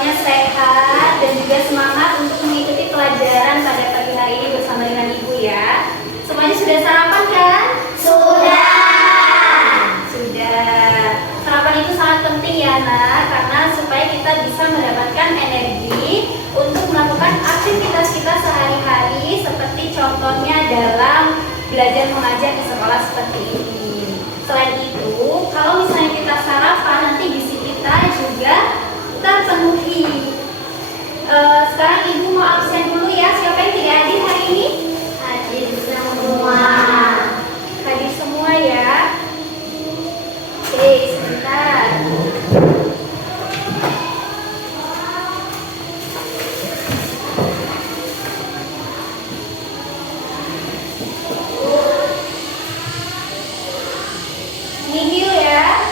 semuanya sehat dan juga semangat untuk mengikuti pelajaran pada pagi hari ini bersama dengan Ibu ya. Semuanya sudah sarapan kan? Sudah. Sudah. Sarapan itu sangat penting ya nak, karena supaya kita bisa mendapatkan energi untuk melakukan aktivitas kita sehari-hari, seperti contohnya dalam belajar mengajar di sekolah seperti ini. Selain itu, kalau misalnya kita sarapan, nanti gizi kita juga terpenuhi. Sekarang Ibu mau absen dulu ya. Siapa yang tidak hadir hari ini? Hadir semua. Hadir semua ya. Oke, sebentar. Nihil ya.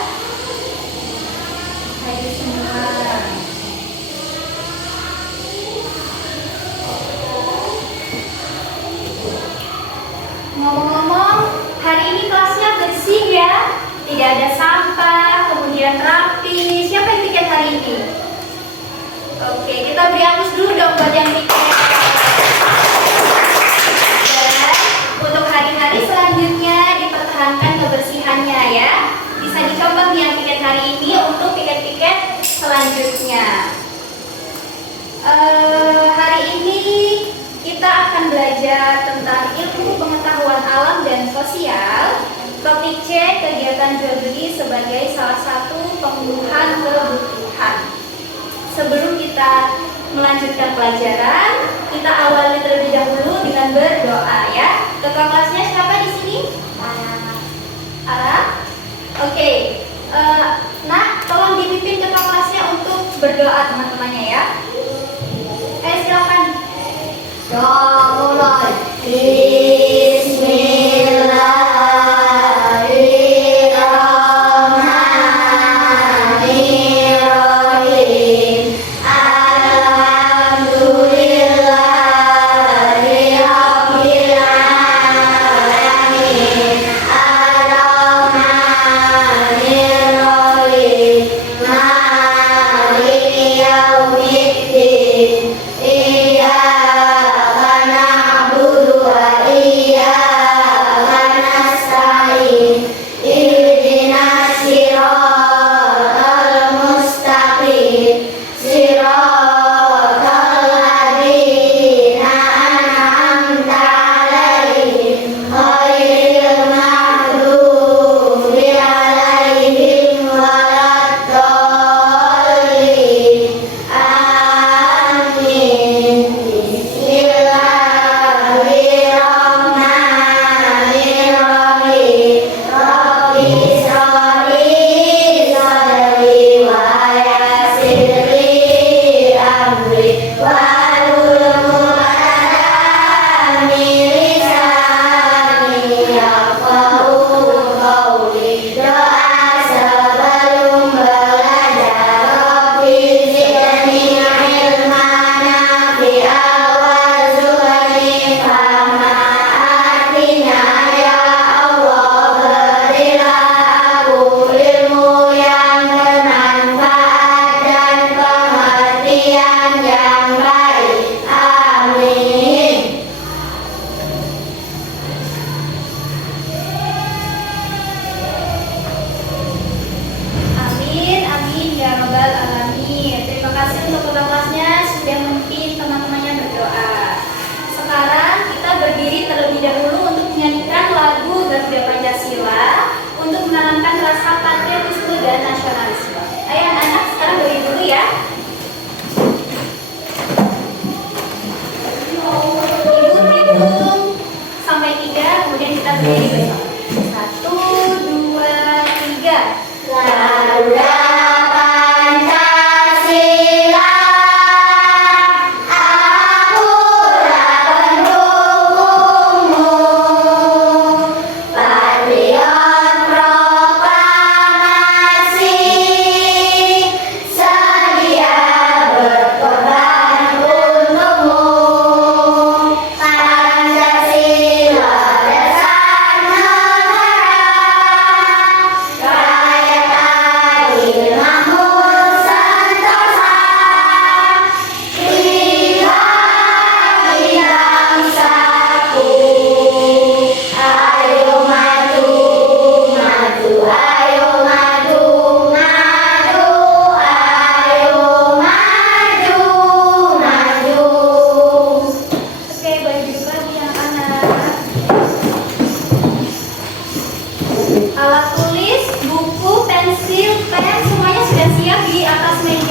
Hadir semua. Ngomong-ngomong, hari ini kelasnya bersih ya. Tidak ada sampah, kemudian rapi. Siapa yang piket hari ini? Oke, kita beri aplaus dulu dong buat yang piket. Dan untuk hari-hari selanjutnya dipertahankan kebersihannya ya. Bisa dicoba nih yang piket hari ini untuk piket-piket selanjutnya. Hari ini kita akan belajar tentang ilmu pengetahuan alam dan sosial. Topik C, kegiatan jual beli sebagai salah satu pemenuhan kebutuhan. Sebelum kita melanjutkan pelajaran, kita awali terlebih dahulu dengan berdoa ya. Ketua kelasnya siapa di sini? Ara? Oke. Nah, tolong dipimpin ketua kelasnya untuk berdoa teman-temannya ya. Silakan. Doa mulai. Bismillahirrahmanirrahim. Alhamdulillahirabbil alamin. Arrahmanirrahim. Maliki yaumiddin. Iyyaka na'budu wa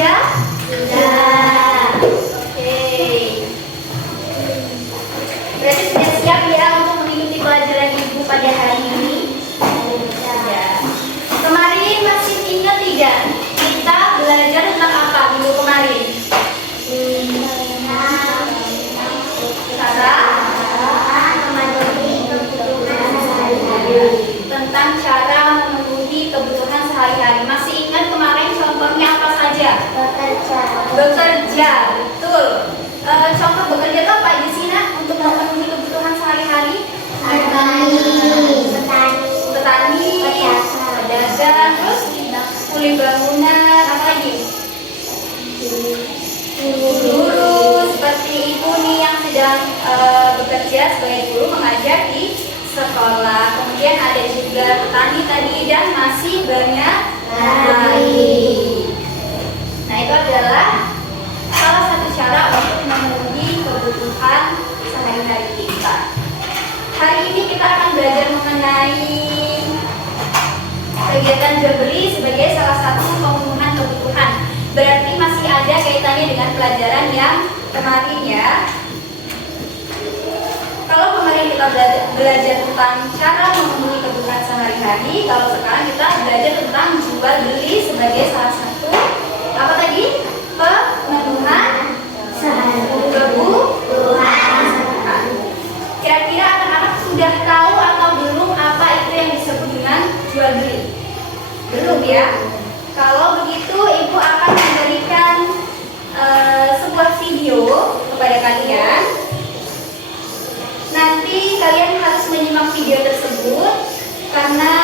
Sudah? Sudah. Oke. Berarti sudah siap ya untuk mengikuti pelajaran Ibu pada hari ini? Ya. Kemarin masih ingat tidak? Kita belajar tentang apa minggu kemarin? Tentang cara memenuhi kebutuhan sehari-hari. Masih ingat kemarin contohnya apa saja? Bekerja, betul. Contoh bekerja itu apa aja sih, Nak, untuk memenuhi kebutuhan sehari-hari? Petani, pedagang, terus kuli bangunan, apa lagi? Guru, seperti ibu nih yang sedang bekerja sebagai guru mengajar di sekolah. Kemudian ada juga petani tadi dan masih banyak lagi. Nah, itu adalah salah satu cara untuk memenuhi kebutuhan sehari-hari kita. Hari ini kita akan belajar mengenai kegiatan jual beli sebagai salah satu pemenuhan kebutuhan. Berarti masih ada kaitannya dengan pelajaran yang kemarin ya. Kalau kemarin kita belajar tentang cara memenuhi kebutuhan sehari-hari, kalau sekarang kita belajar tentang jual beli sebagai salah satu apa tadi? Pemenuhan kebutuhan. Kira-kira anak-anak sudah tahu atau belum apa itu yang disebut dengan jual beli? Belum ya? Kalau begitu, Ibu akan memberikan sebuah video kepada kalian. Nanti kalian harus menyimak video tersebut karena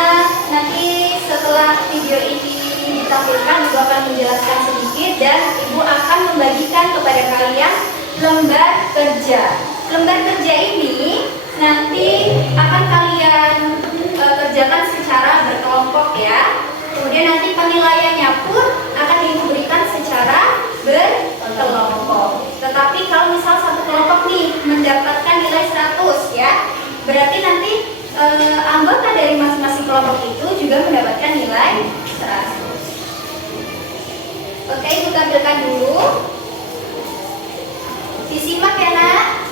nanti setelah video ini ditampilkan, Ibu akan menjelaskan sedikit dan Ibu akan membagikan kepada kalian lembar kerja. Lembar kerja ini nanti akan kalian kerjakan secara berkelompok ya. Kemudian nanti penilaiannya pun akan Ibu berikan secara berkelompok. Tetapi kalau misal satu kelompok nih mendapatkan nilai 100 ya, berarti nanti anggota dari masing-masing kelompok itu juga mendapatkan nilai 100. Oke, Ibu tampilkan dulu. Disimak ya, Nak.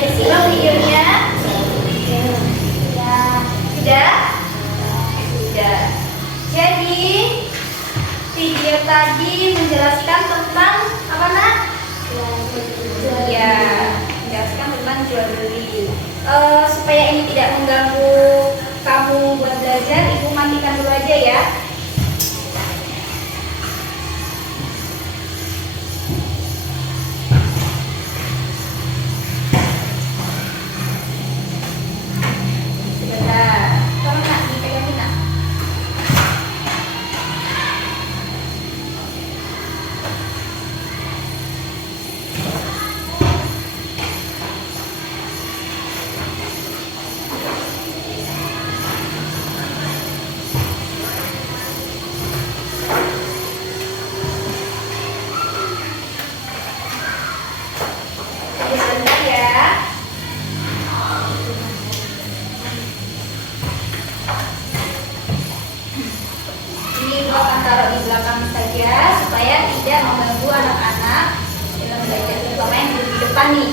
disimak videonya? Sudah? Sudah. Jadi video tadi menjelaskan tentang apa nak? Ya, menjelaskan tentang jual beli. Supaya ini tidak mengganggu kamu buat belajar, ibu matikan dulu aja ya. Taruh di belakang saja supaya tidak mengganggu anak-anak dalam belajar, terutama yang di depan nih.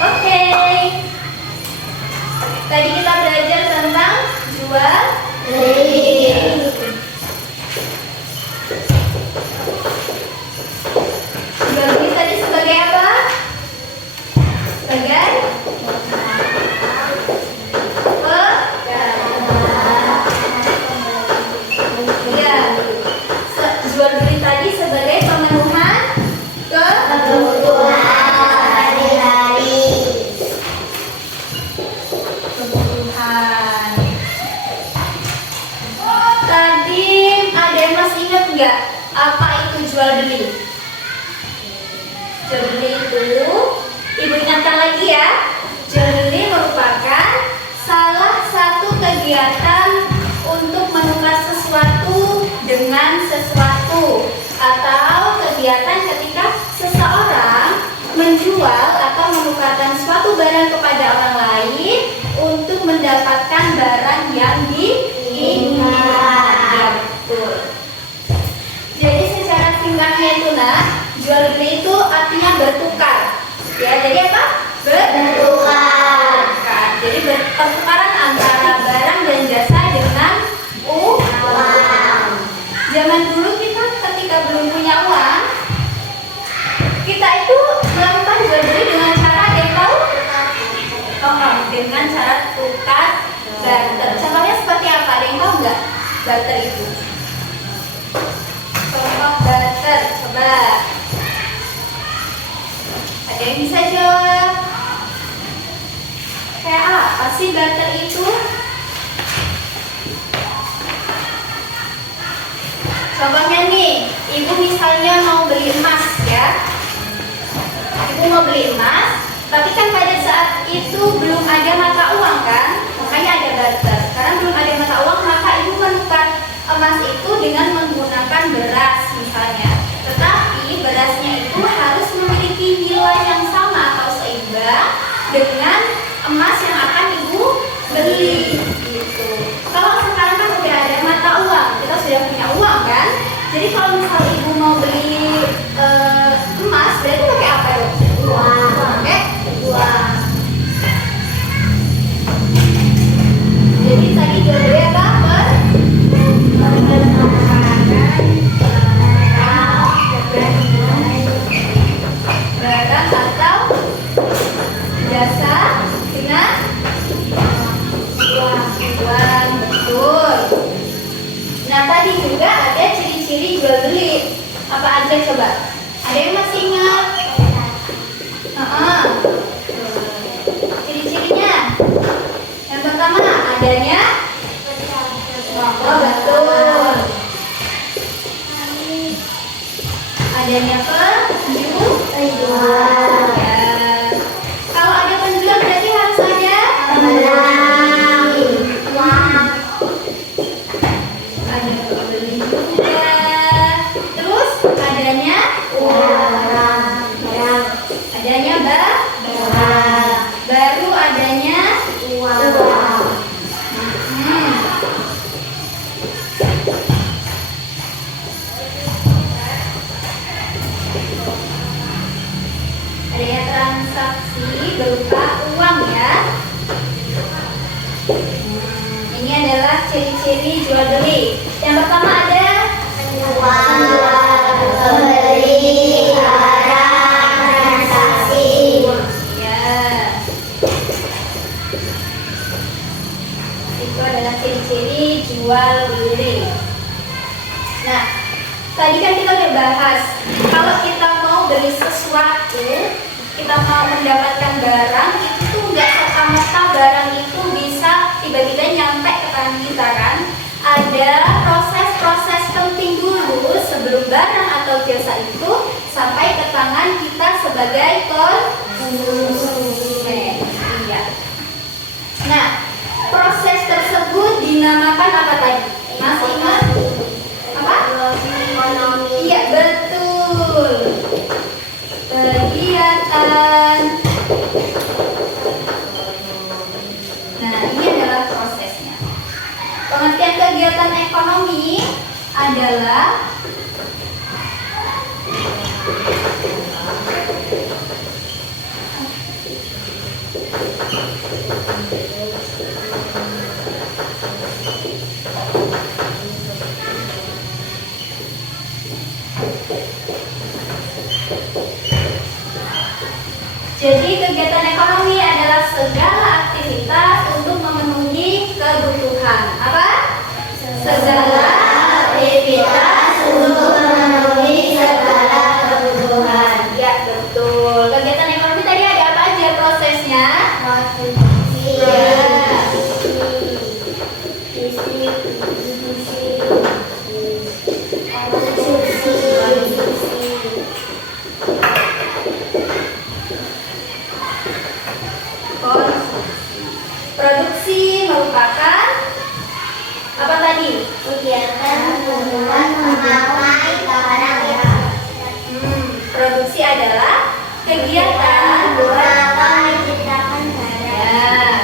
Oke. Tadi kita belajar tentang jual beli. Jual beli tadi sebagai apa? Sebagai jual beli tadi sebagai pemenuhan kebutuhan sehari-hari. Kebutuhan. Tadi ada yang masih ingat nggak apa itu jual beli? Jual beli itu, ibu ingatkan lagi ya. Jual beli merupakan salah satu kegiatan untuk menukar sesuatu dengan sesuatu, atau kegiatan ketika seseorang menjual atau menukarkan suatu barang kepada orang lain untuk mendapatkan barang yang diinginkan. Ya, betul. Jadi secara singkatnya itu nak, jual beli itu artinya bertukar. Ya, jadi apa? Bertukar. Jadi pertukaran antara barang dan jasa dengan uang. Zaman dulu kita ketika belum punya uang, kita itu melakukan jual beli dengan cara yang tahu? Dengan cara tukar barter. Contohnya seperti apa? Ada yang tahu nggak barter itu? Contoh barter, coba. Ada yang bisa jawab? Kayak apa sih barter itu? Contohnya nih, ibu misalnya mau beli emas ya. Ibu mau beli emas, tapi kan pada saat itu belum ada mata uang kan? Makanya ada barter. Karena belum ada mata uang, maka ibu menukar emas itu dengan menggunakan beras misalnya. Tetapi berasnya itu harus memiliki nilai yang sama atau seimbang dengan emas yang akan ibu beli gitu. Kalau sekarang kan sudah ada mata uang, kita sudah punya uang kan? Jadi kalau misal ibu mau beli emas, berarti pakai apa dong? Uang. Pakai uang. Jadi tadi jual beli apa? Barang atau jasa dengan uang. Betul. Nah tadi juga ada ciri-ciri jual beli. Apa aja coba? Ada yang masih ingat? Ciri-cirinya. Yang pertama adanya Ini adalah ciri-ciri jual beli. Yang pertama ada Jual beli barang transaksi. ya. Itu adalah ciri-ciri jual beli. Nah, tadi kan kita udah bahas kalau kita mau beli sesuatu, kita mau mendapatkan barang itu nggak serta-merta barang itu bisa tiba-tiba nyampe ke tangan kita kan. Ada proses-proses penting dulu sebelum barang atau jasa itu sampai ke tangan kita sebagai konsumen. Iya. Nah, proses tersebut dinamakan apa tadi? Masih ingat? Apa? Ekonomi. Iya, betul. Kegiatan. Nah, ini adalah prosesnya. Pengertian kegiatan ekonomi adalah jadi kegiatan ekonomi adalah segala aktivitas untuk memenuhi kebutuhan. Apa? Segala Aktivitas untuk memenuhi segala kebutuhan. Ya, betul. Kegiatan ekonomi tadi ada apa aja prosesnya? Produksi. Ya. Produksi merupakan apa tadi? Kegiatan hubungan memakai barang ya. Produksi adalah kegiatan Memakai menciptakan barang. ya.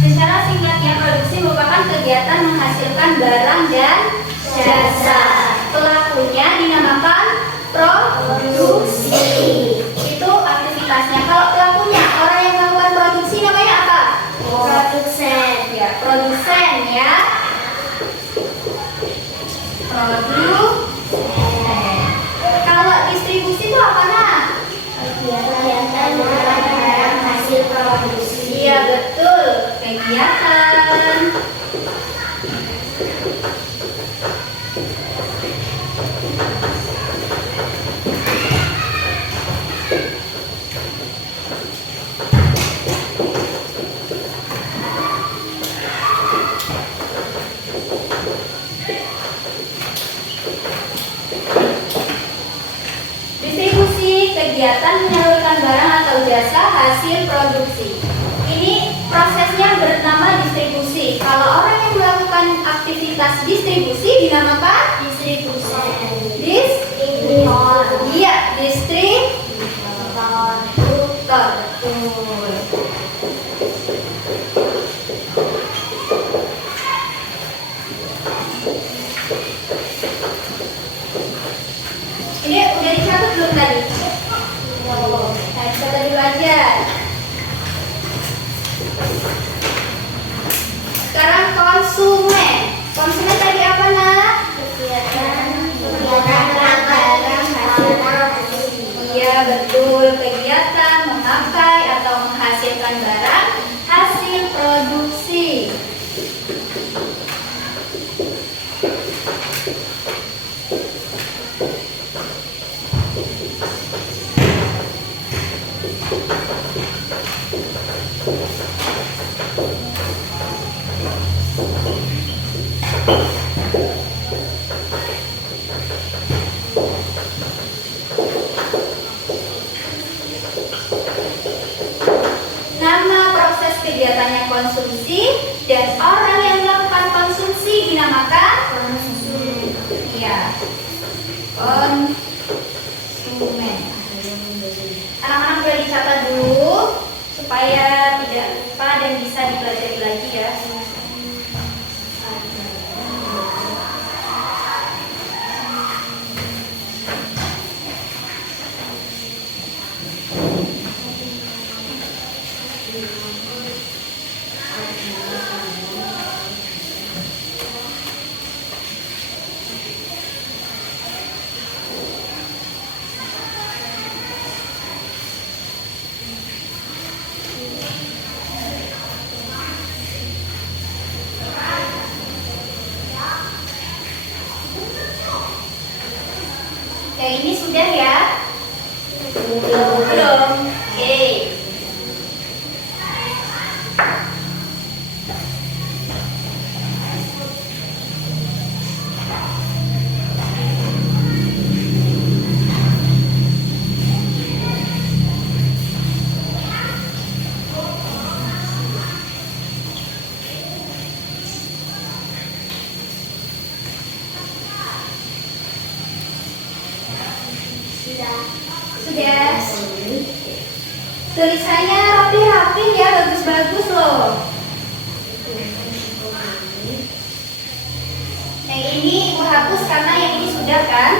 Secara singkatnya, produksi merupakan kegiatan menghasilkan barang dan jasa. Pelakunya dinamakan produksi. Itu aktivitasnya. Kalau pelakunya orang yang melakukan produksi namanya apa? Produsen. Ya, produsen ya. Produsen. Kalau distribusi itu apa nah? Kegiatan barang hasil produksi. Iya betul, kegiatan. Distribusi kegiatan menyalurkan barang atau jasa hasil produksi. Ini prosesnya bernama distribusi. Kalau orang yang melakukan aktivitas distribusi dinamakan Distribusi. Iya, distributor. Betul. Ini udah dicatat belum tadi? Nah, dicatat dulu aja. Sekarang konsumen. Konsumen tadi apa nak? Kegiatan barang hasil produksi. Iya betul, kegiatan memakai atau menghasilkan barang hasil produksi. Nama proses kegiatannya konsumsi dan orang yang melakukan konsumsi dinamakan Konsumen. iya konsumen. Anak-anak boleh dicatat dulu supaya tidak lupa dan bisa dipelajari lagi ya. Oke, ini sudah ya? Belum. Oke. Sudah. Tulisannya rapi-rapi ya, bagus-bagus loh. Yang ini ibu hapus karena yang ini sudah kan?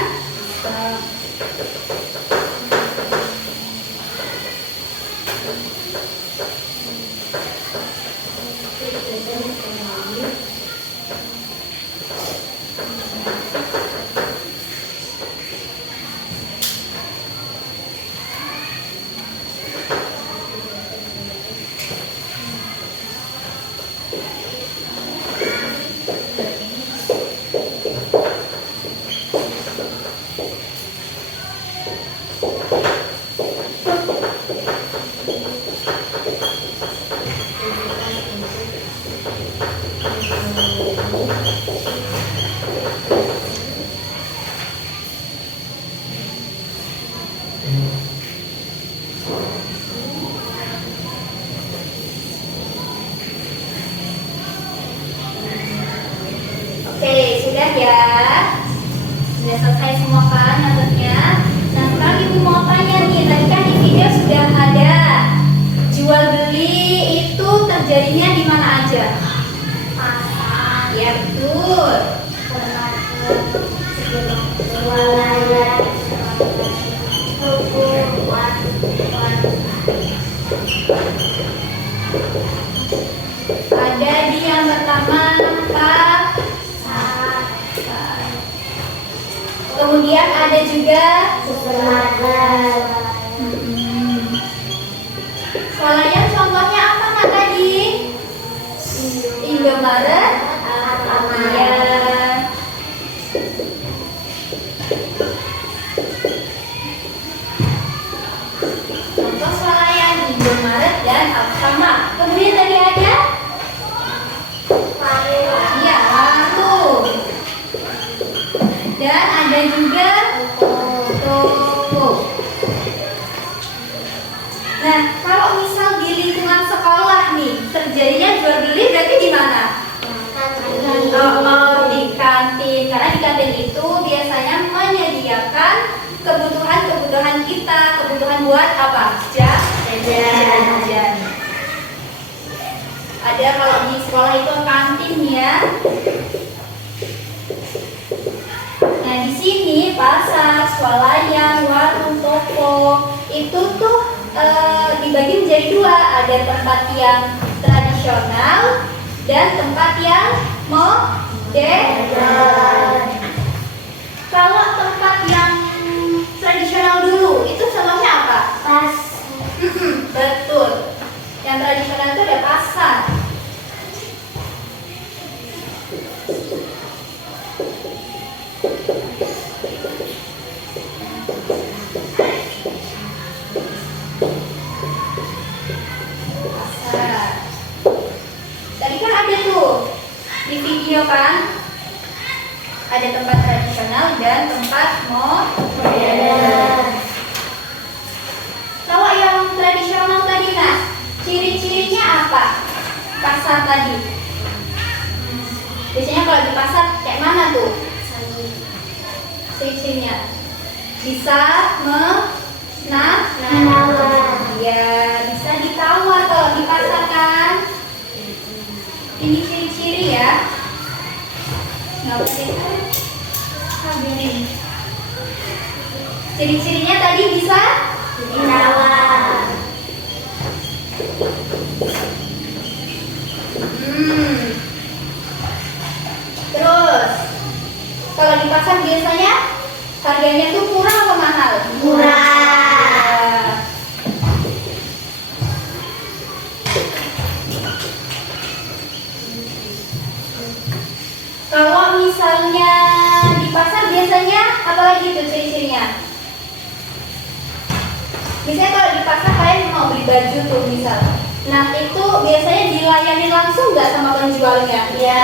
Oke, sudah ya. Sudah selesai semua kan nyatetnya. Nah, sekarang ibu mau tanya nih, tadi kan di video sudah ada jual beli itu terjadinya di mana aja? Ya betul. Ada di yang pertama kemudian ada juga supermarket. Swalayan contohnya apa nak tadi? Indomaret. Iya. Contoh swalayan Indomaret dan Alfamart. Kemudian tadi ada iya, warung. Dan ada juga toko. Nah, kalau misal di lingkungan sekolah nih, terjadinya jual beli berarti di mana? Di kantin. Karena di kantin itu biasanya menyediakan kebutuhan kita, kebutuhan buat apa? Jajan. Ada kalau di sekolah itu kantin ya. Nah, di sini pasar, swalayan, warung, toko itu tuh dibagi menjadi dua. Ada tempat yang tradisional dan tempat yang modern. Kalau tempat yang tradisional dulu itu contohnya apa? Betul. Yang tradisional itu ada pasar. Tadi kan ada tuh di video kan, ada tempat tradisional dan tempat modern. Kalau yang tradisional tadi nah, ciri-cirinya apa? Pasar tadi. Biasanya kalau di pasar kayak mana tuh? Ciri-cirinya bisa menawar. Ya, bisa ditawar. tawar kalau di pasar kan. Ini ciri-ciri ya. Nggak boleh kan? Biarin. Ciri-cirinya tadi bisa Ditawar. Terus kalau di pasar biasanya harganya tuh murah atau mahal? Murah. Kalau misalnya di pasar biasanya apalagi tuh ciri-cirinya? Misalnya kalau di pasar kalian mau beli baju tuh misal, nah itu biasanya dilayani langsung nggak sama penjualnya? Iya.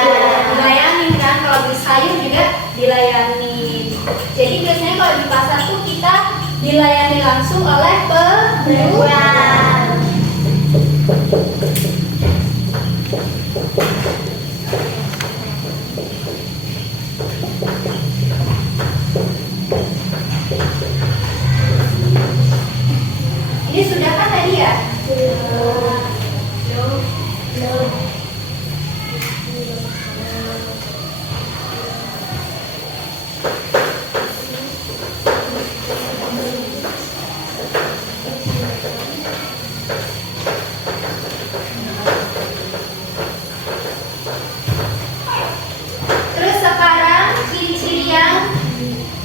Dilayani kan, kalau beli sayur juga dilayani. Jadi biasanya kalau di pasar tuh kita dilayani langsung oleh penjual. Ini sudah kan tadi ya? Terus sekarang ciri-ciri yang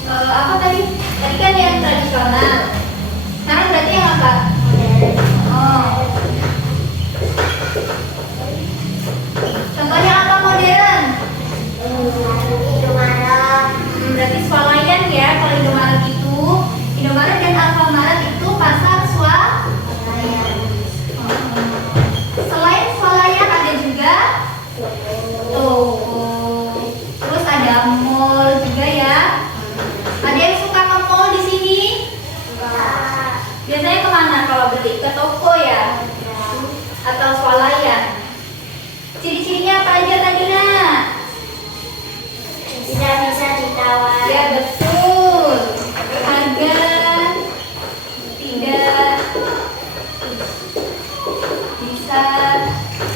apa tadi? Tadi kan yang tradisional. Sekarang berarti yang apa? Oh. Contohnya apa modern? Indomaret. Berarti swalayan ya. Kalau Indomaret itu, Indomaret dan Alfamaret itu pasar swalayan. Selain swalayan ada juga toko. Terus ada mall juga ya. Ada yang suka ke mall di sini? Biasanya kemana kalau beli? Ke toko ya? Atau swalayan? Ciri-cirinya apa aja tadi nak? Tidak bisa ditawar. Ya betul. Harga tidak bisa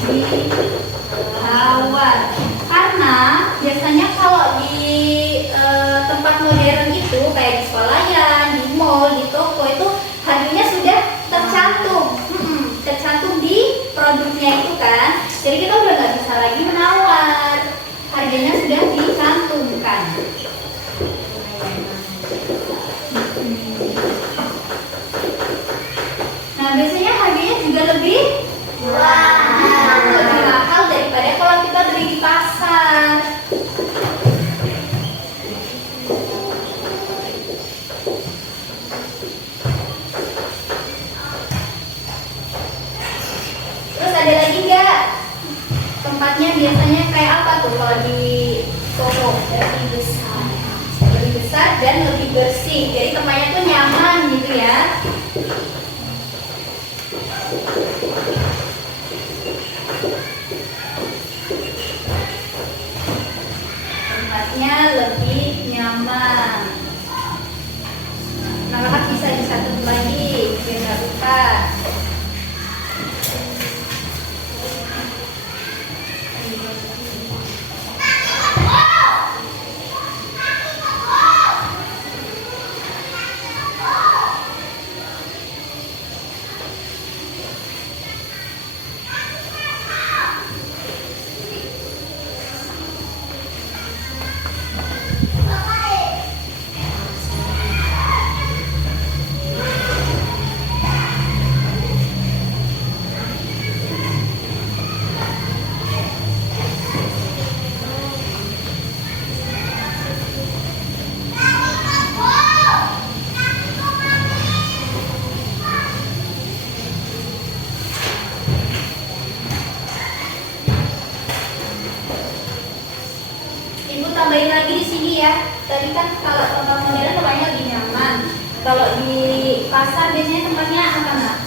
ditawar. Karena biasanya kalau di tempat modern itu kayak di swalayan, di mall, di toko itu harganya sudah tercantum, tercantum di produknya itu kan. Jadi kita udah nggak bisa lagi menawar, harganya sudah dicantumkan. Nah biasanya harganya juga lebih mahal daripada kalau kita beli di pasar. Terus ada lagi nggak tempatnya biasanya kayak apa tuh kalau di toko? Lebih besar dan lebih bersih. Jadi tempatnya tuh nyaman gitu ya. Tempatnya lebih nyaman. Nah, kakak bisa disatut lagi biar nggak lupa. Ibu tambahin lagi di sini ya. Tadi kan kalau tempat modern tempatnya lebih nyaman. Kalau di pasar biasanya tempatnya apa nak?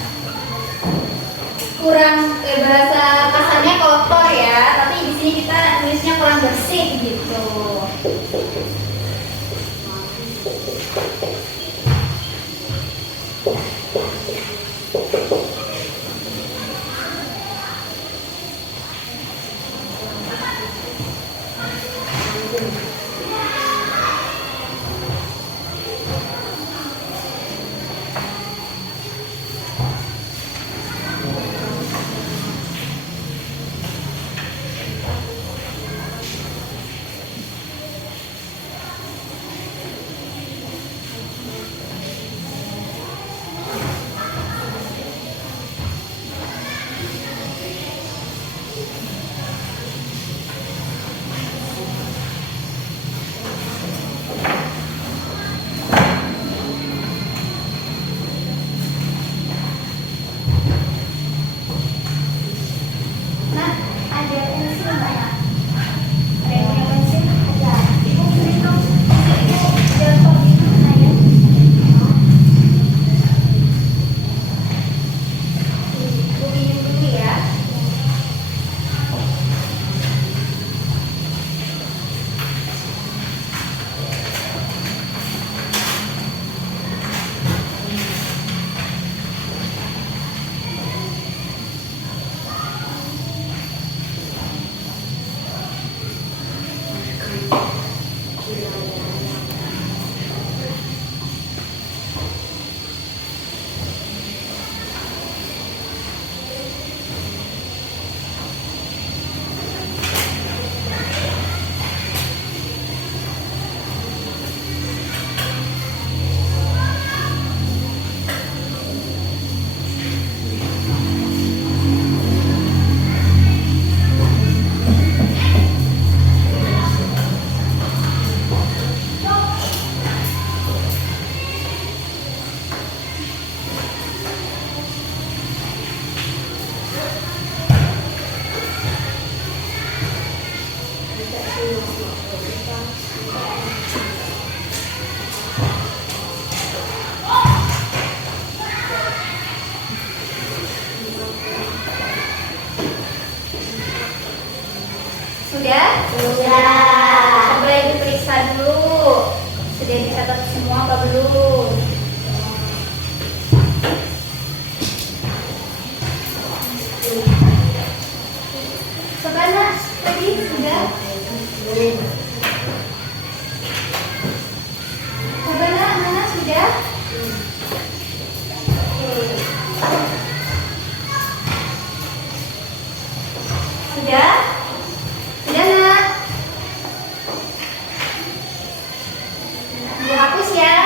Kurang bahasa kasarnya kotor ya. Tapi di sini kita tulisnya kurang bersih gitu. Sudah? Sudah. Coba Ibu periksa dulu. Sudah dicatat semua apa belum? Coba nak, tadi sudah? Coba nak, mana sudah? Sudah? Sudah nak? Ibu hapus ya.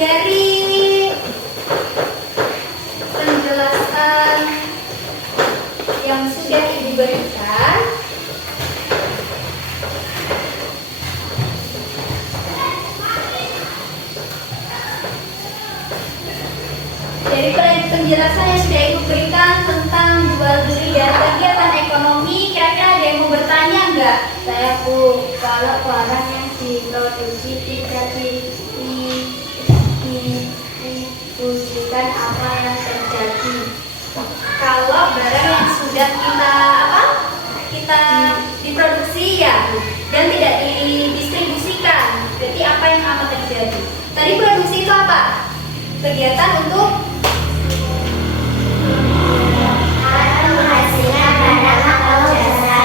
Dari penjelasan yang sudah Ibu berikan, dari penjelasan yang sudah Ibu berikan tentang jual beli dan kegiatan ekonomi, kira-kira ada yang mau bertanya enggak? Saya Bu, kalau barang yang diproduksi tidak didistribusikan apa yang terjadi? Kalau barang yang sudah kita diproduksi ya dan tidak didistribusikan, berarti apa yang akan terjadi? Tadi produksi itu apa? Kegiatan untuk Menghasilkan barang atau jasa.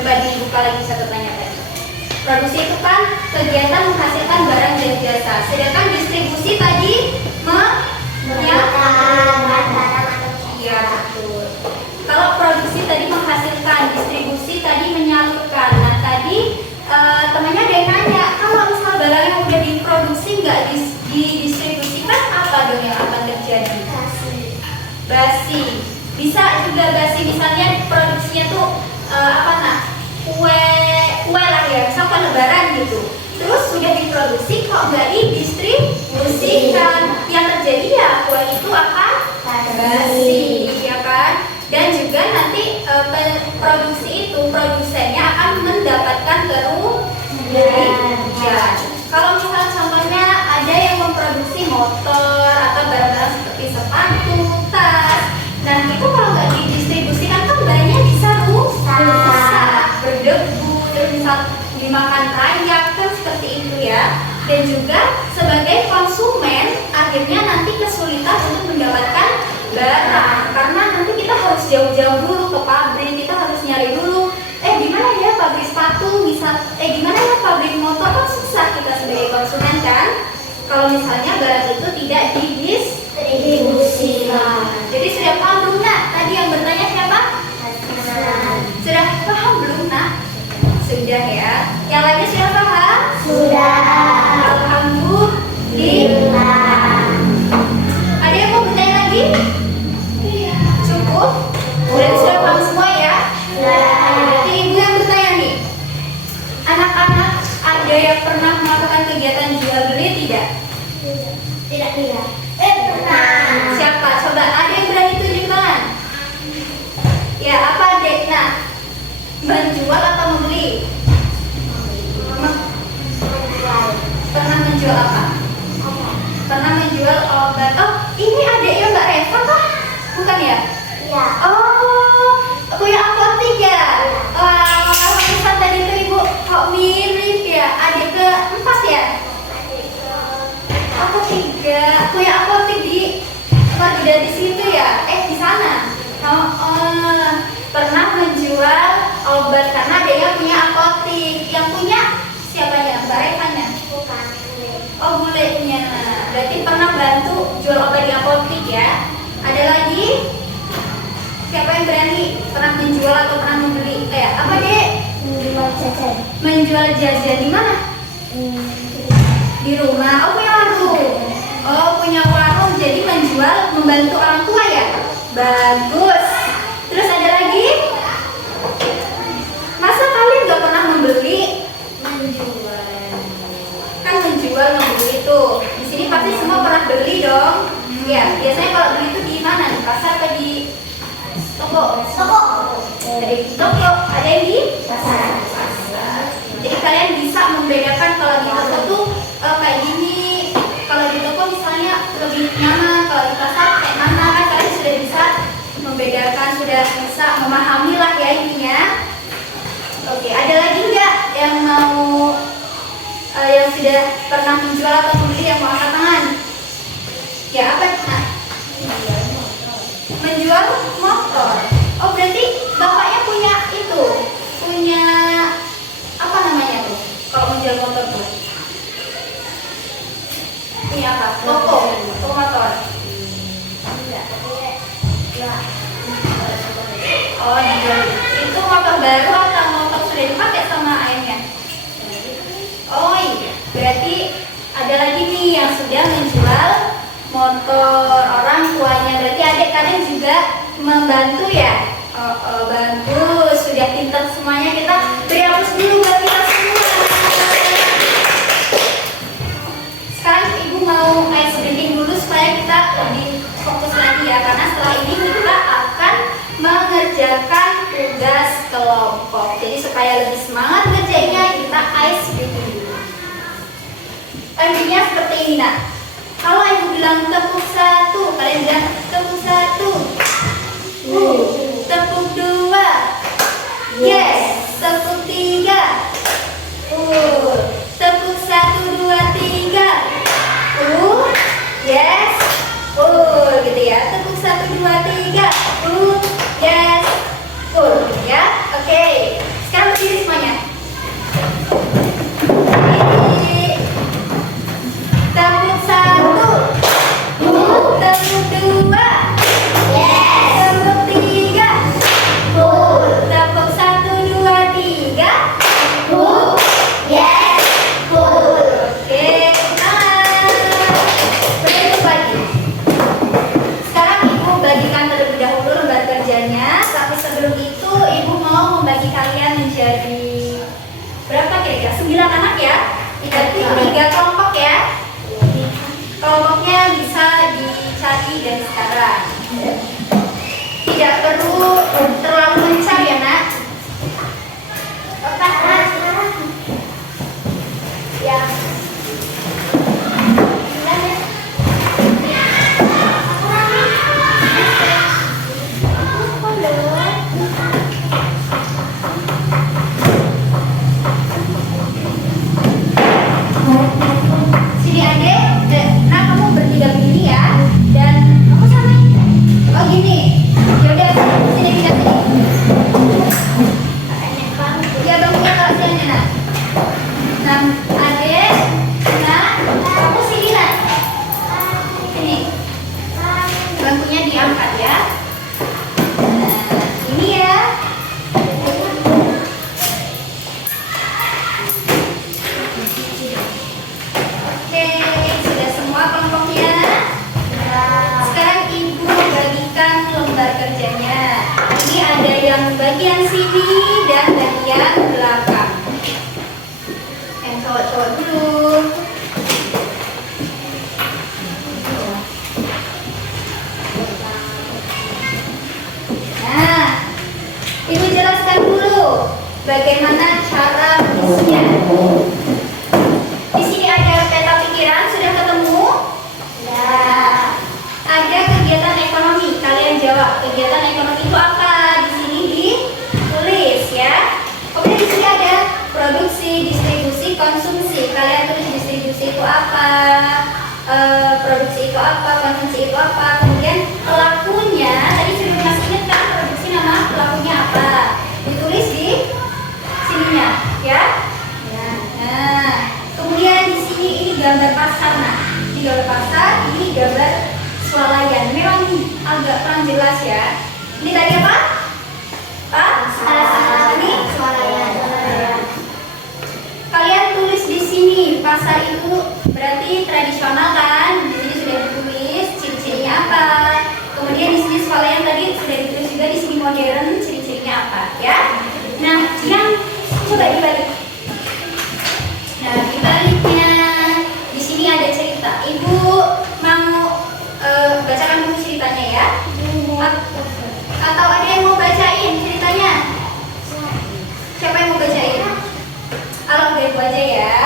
coba dibuka lagi catatannya tadi. Produksi itu kan kegiatan menghasilkan barang dan jasa. Sedangkan distribusi tadi Menggunakan barang atau iya betul. Kalau produksi tadi menghasilkan, distribusi tadi menyalurkan. Nah tadi temannya ada yang nanya, kalau misal barang yang udah diproduksi nggak didistribusikan, apa dong yang akan terjadi? Basi. Bisa juga basi, misalnya produksinya tuh kue lah ya, misalkan lebaran gitu. Terus sudah diproduksi kok nggak didistribusikan, yang terjadi ya kue itu akan basi, ya kan? Dan juga nanti produksi itu produsennya akan mendapatkan kerugian. Kalau misalnya contohnya ada yang memproduksi motor atau barang-barang seperti sepatu, tas, nah itu kalau nggak didistribusikan kan barangnya bisa rusak, berdebu, terus misal dimakan rayap kan seperti itu ya. Dan juga sebagai konsumen akhirnya nanti kesulitan untuk mendapatkan barang karena nanti kita harus jauh-jauh dulu ke pabrik, kita harus nyari dulu gimana ya pabrik sepatu, gimana ya pabrik motor, kan susah kita sebagai konsumen kan kalau misalnya barang itu tidak didistribusikan. Jadi sudah paham belum nak? Tadi yang bertanya siapa? Sudah paham belum nak? Sudah ya. Yang lainnya sudah paham? Sudah. Alhamdulillah. Ada yang mau bertanya lagi? Cukup? Berarti sudah paham semua ya? Berarti ibu yang bertanya nih, anak-anak ada yang pernah melakukan kegiatan jual beli tidak? Tidak. Pernah. Siapa? Coba ada yang berani tunjuk tangan? Ya apa dek? Nah, menjual atau membeli? Pernah menjual apa? Pernah menjual obat. Oh ini adiknya Mbak Reva kah? Bukan ya? Iya. Oh, punya apotik ya? Wah, kalau misal tadi tuh ibu kok mirip ya? Adik keempat ya? Aku 3. Punya apotik di tidak di situ ya? Di sana. Pernah menjual obat karena ada yang punya apotik. Yang punya siapanya? Mbak Revanya? Bukan. Oh, bulenya. Berarti pernah bantu jual obat di apotik ya? Ada lagi? Siapa yang berani pernah menjual atau pernah membeli? Apa dek? Menjual jajan. Menjual jajan di mana? Di rumah. Oh punya warung. Oh punya warung. Jadi menjual, membantu orang tua ya? Bagus. Terus ada lagi? Masa kalian nggak pernah membeli? Kan menjual, membeli tuh. Di sini pasti semua pernah beli dong. Ya, biasanya kalau beli itu di mana? Di pasar atau di toko? Ada di toko, ada yang di pasar. Jadi kalian bisa membedakan kalau di toko tuh kayak gini. Kalau di toko misalnya lebih nyaman, kalau di pasar kayak mana kan kalian sudah bisa membedakan, sudah pernah menjual atau membeli yang mau angkat tangan? Ya, apa? Nah, menjual motor. Oh, berarti bapaknya punya itu, punya apa namanya tuh? Kalau menjual motor tuh? Punya apa? Toko motor. Oh, dijual. Itu motor baru atau motor sudah dipakai sama ayahnya? Oh iya, berarti ada lagi nih yang sudah menjual motor orang tuanya. Berarti adik kalian juga membantu ya? Bantu, sudah pintar semuanya. Kita beri aplaus dulu buat kita semua. Sekarang ibu mau ice breaking dulu supaya kita lebih fokus lagi ya, karena setelah ini kita akan mengerjakan tugas kelompok. Jadi supaya lebih semangat ngerjainnya, kita ice breaking dulu. Intinya seperti ini nak. Kalau ibu bilang tepuk 1, kalian bilang tepuk 1. Tepuk 2. Yes. Tepuk 3. Tepuk 1, 2, 3. Yes. Gitu ya. Tepuk 1, 2, 3. Yes. Ya. Oke. Sekarang berdiri semuanya. Tepuk 1. Tepuk 2. Yes. Tepuk 3. Tepuk 1, 2, 3. Yes. Oke. Berikut lagi. Sekarang ibu bagikan terlebih dahulu lembar kerjanya. Tapi sebelum itu ibu mau membagi kalian menjadi berapa kira-kira? 9 anak ya. Dibagi 3 kelompok ya. Kelompoknya bisa dicari dari sekarang. Tidak perlu terlalu mencar ya nak. Ya. Sini adek, nah kamu bertiga begini ya, dan kamu sama. Oh gini, yaudah sini kita sini. Ya bangkunya kalau sini nak. Nah adek, nah kamu sini nak. Sini. Bangkunya diangkat ya. Nah ini ya. Oke, sudah semua kelompoknya. Sekarang ibu bagikan lembar kerjanya. Ini ada yang bagian sini dan bagian belakang. Yang cowok-cowok dulu. Nah, ibu jelaskan dulu bagaimana cara mengisinya. Di sini ada peta pikiran, sudah ketemu? Nah, ada kegiatan ekonomi. Kalian jawab, kegiatan ekonomi itu apa? Di sini ditulis ya. Kemudian di sini ada produksi, distribusi, konsumsi. Kalian tulis distribusi itu apa? Produksi itu apa? Konsumsi itu apa? Kemudian pelakunya, tadi sudah masih ingat kan produksi nama pelakunya apa? Ditulis di sininya, ya. Nah. Kemudian di sini ini gambar pasar, nah ini gambar pasar, ini gambar swalayan. Memang agak kurang jelas ya. Ini tadi apa? Ini swalayan. Kalian tulis di sini pasar itu berarti tradisional kan? Di sini sudah ditulis ciri-cirinya apa. Kemudian di sini swalayan tadi sudah ditulis juga, di sini modern ciri-cirinya apa ya. Nah yang coba dibalik. Nah, dibaliknya di sini ada cerita. Ibu mau bacakan dulu ceritanya ya. Atau ada yang mau bacain ceritanya? Siapa yang mau bacain? Alhamdulillah ibu aja ya.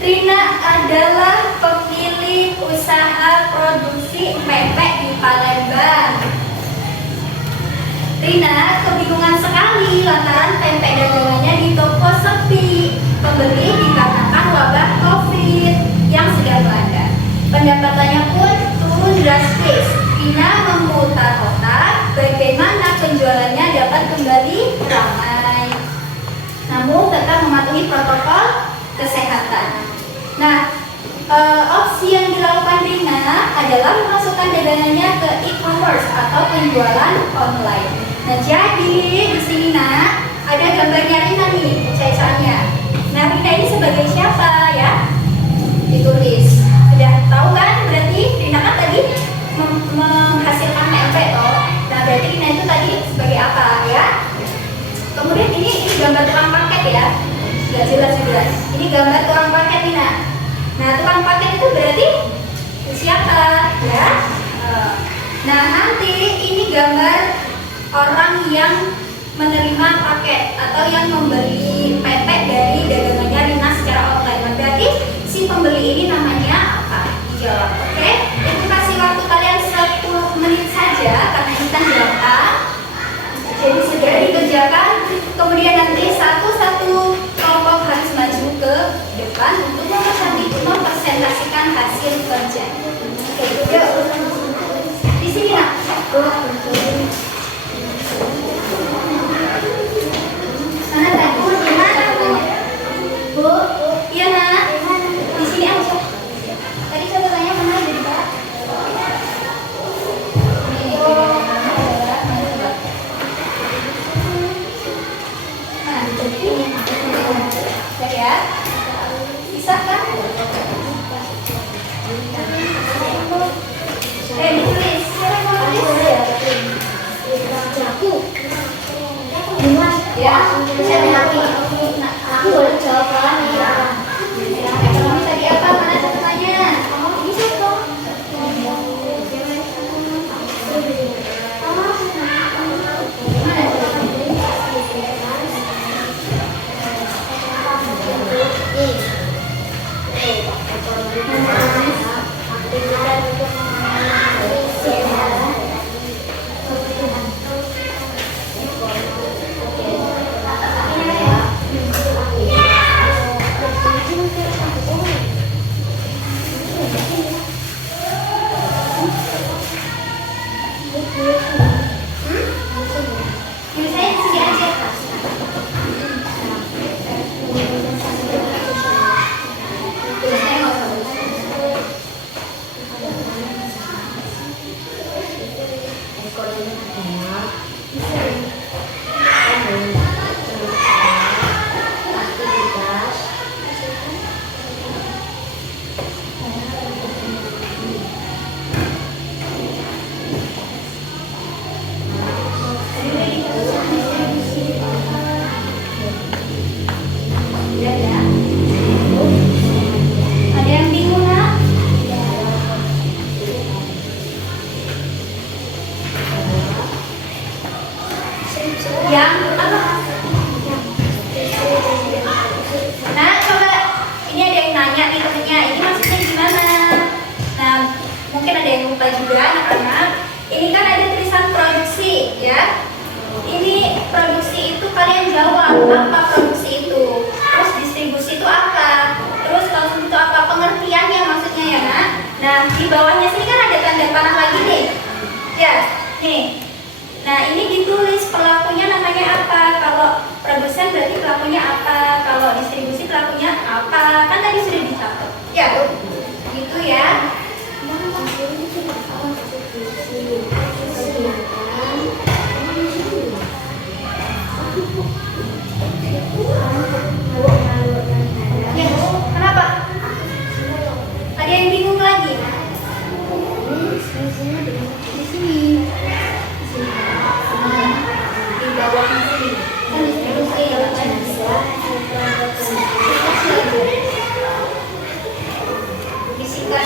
Rina adalah pemilik usaha produksi pempek di Palembang. Rina kebingungan sekali lantaran pempek dagangannya di toko sepi. Pembeli dikarenakan wabah COVID. Pendapatannya pun turun drastis. Vina memutar otak bagaimana penjualannya dapat kembali ramai, namun tetap mematuhi protokol kesehatan. Nah, opsi yang dilakukan Rina adalah memasukkan dagangannya ke e-commerce atau penjualan online. Nah, jadi di sini nak ada gambarnya Rina nih, cecahnya. Nah, Rina ini sebagai siapa ya? Ditulis. Sudah tahu kan? Berarti Rina kan tadi menghasilkan PMP toh. Nah, berarti Rina itu tadi sebagai apa ya? Kemudian ini gambar tukang paket ya. Sudah jelas. Ini gambar tukang paket Rina. Nah, tukang paket itu berarti siapa ya? Nah, nanti ini gambar orang yang menerima paket atau yang membeli pepek dari dagangannya Rina secara online. Nah, berarti si pembeli ini namanya apa? Dijawab, oke? Itu kasih waktu kalian 10 menit saja karena ini kan gampang. Jadi segera dikerjakan. Kemudian nanti satu-satu kelompok harus maju ke depan untuk mempresentasikan hasil kerja. Oke, yuk. Di sini nak. Mana tadi? Mana? Bu, iya nak. Di sini aja. Tadi saya tanya mana jadi Pak? Ya, bisa kan? Ditulis. Ya, aku boleh jawaban ya. Ekonomi tadi apa? Mana catatannya? Bisa dong. Fisika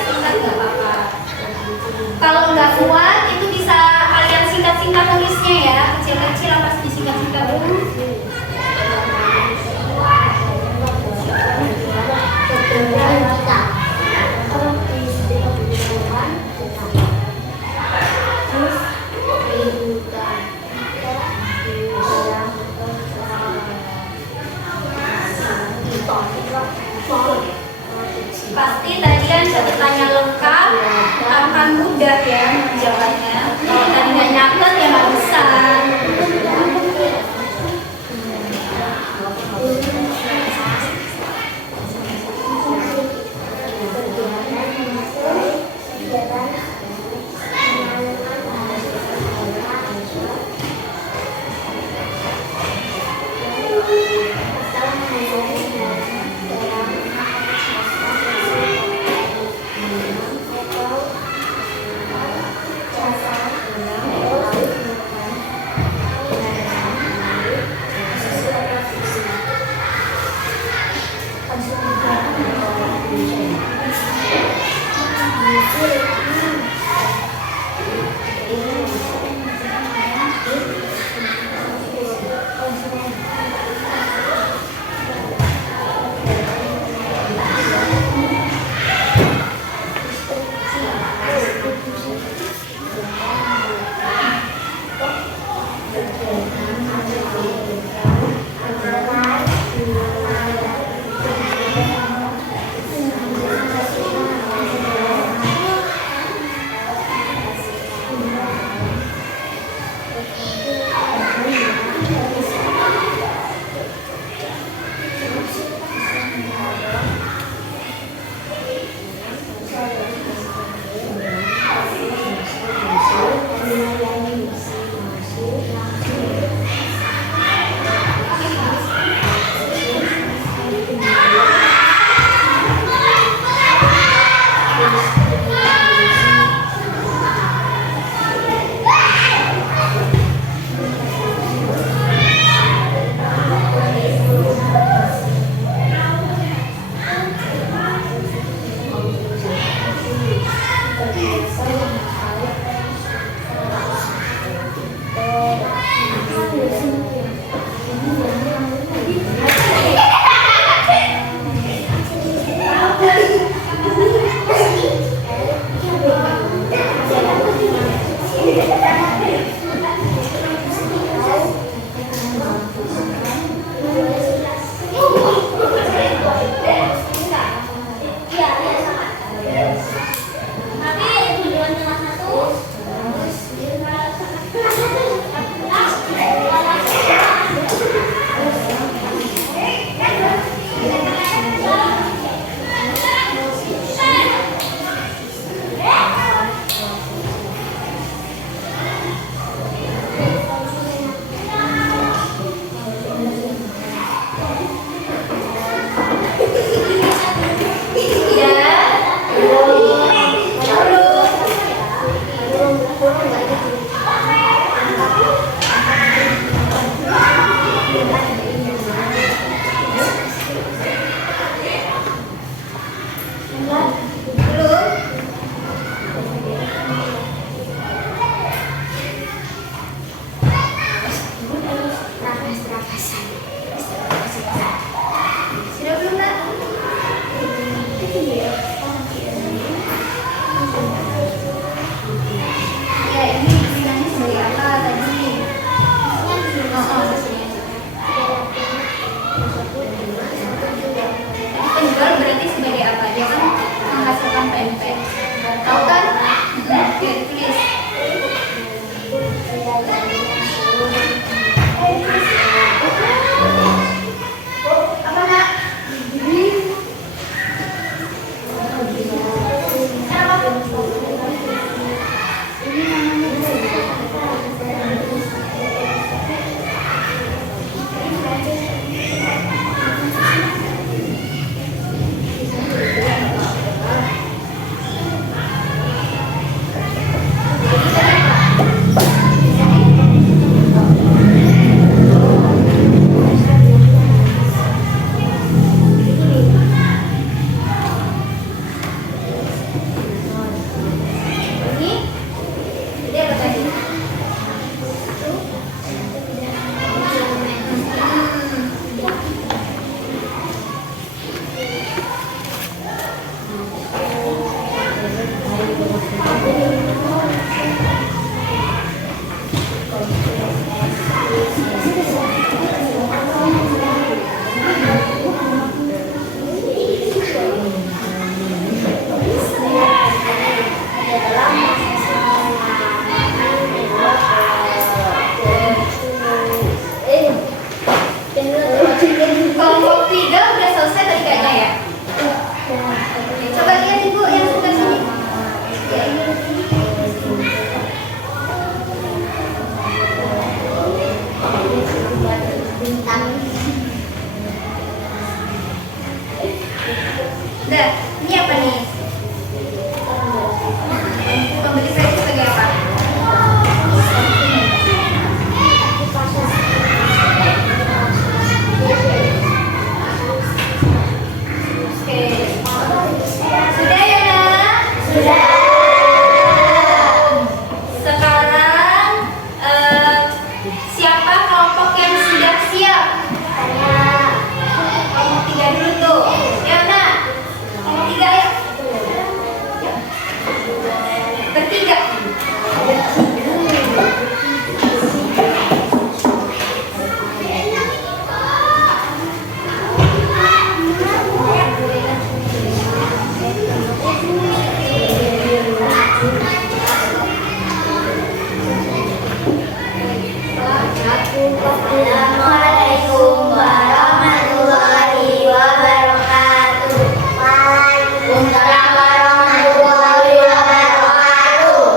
Assalamualaikum warahmatullahi wabarakatuh. Waalaikumsalam warahmatullahi wabarakatuh.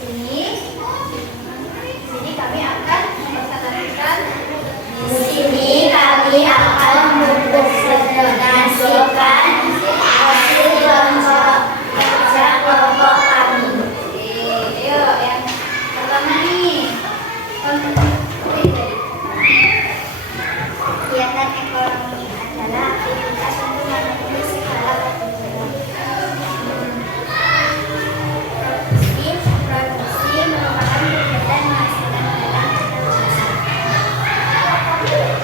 Sini kami akan mempresentasikan Di sini kami akan mempresentasikan hasil kerja kelompok kami. Ayo yang pertama nih. Kegiatan ekonomi adalah aktivitas untuk memenuhi segala kebutuhan. Produksi merupakan kegiatan menghasilkan barang atau jasa.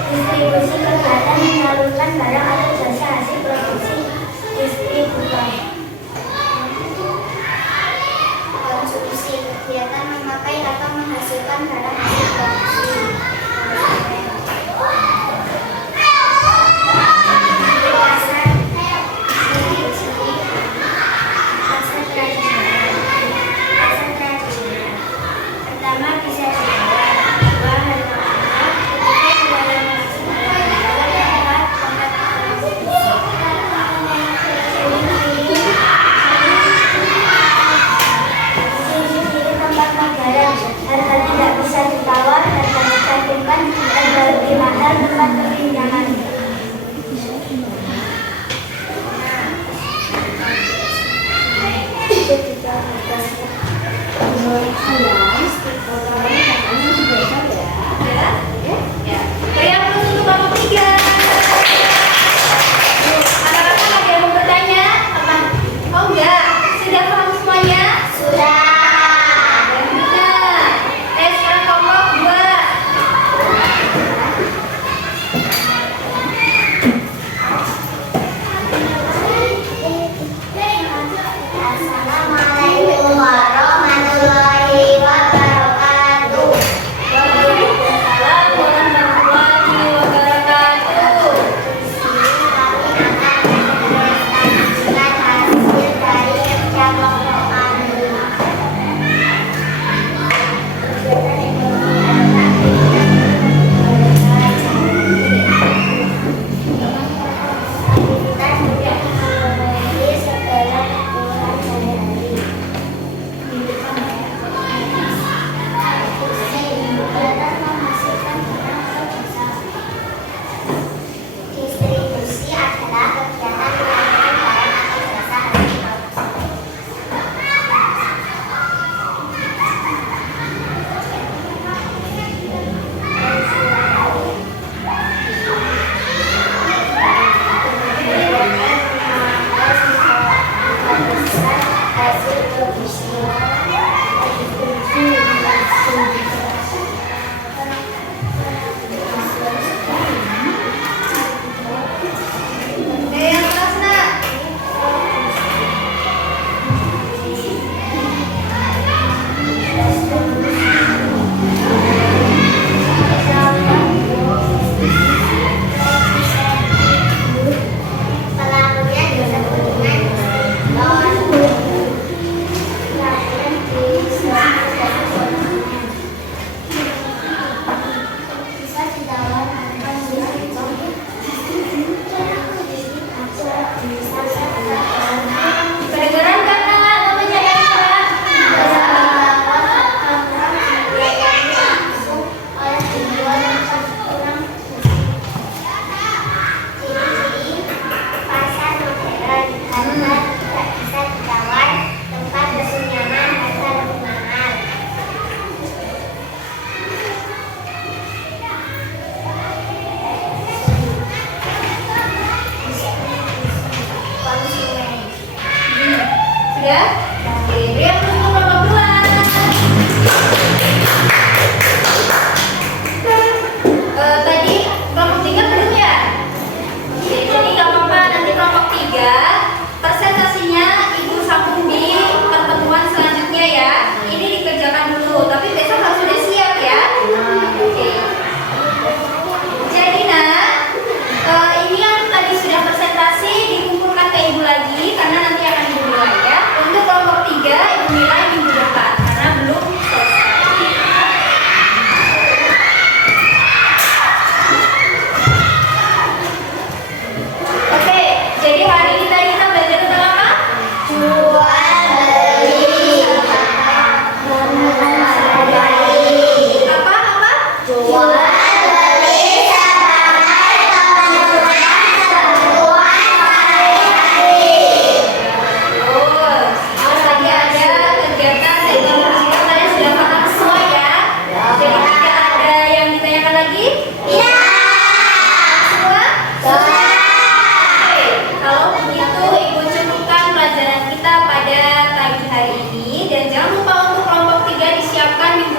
Distribusi kegiatan menyalurkan barang atau jasa hasil produksi distributor. Konsumsi kegiatan memakai atau menghasilkan barang hasil produksi. Pertama bisa dijawab bahwa hal pertama ketika dalam melaksanakan tempat ciri-ciri tempat pelajaran hal-hal tidak bisa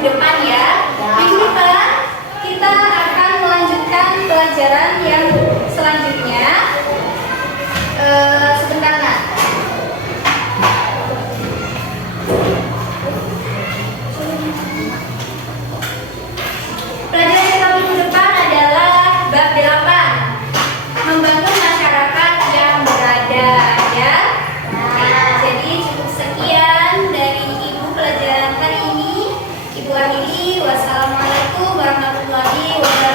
minggu depan ya. Minggu depan kita akan melanjutkan pelajaran yang selanjutnya. Sebentar nak. Pelajaran kita minggu depan adalah bab 8, membantu masyarakat yang berada ya. Jadi cukup sekian dari Ibu pelajaran hari ini. Ibu akhiri, wassalamualaikum warahmatullahi wabarakatuh.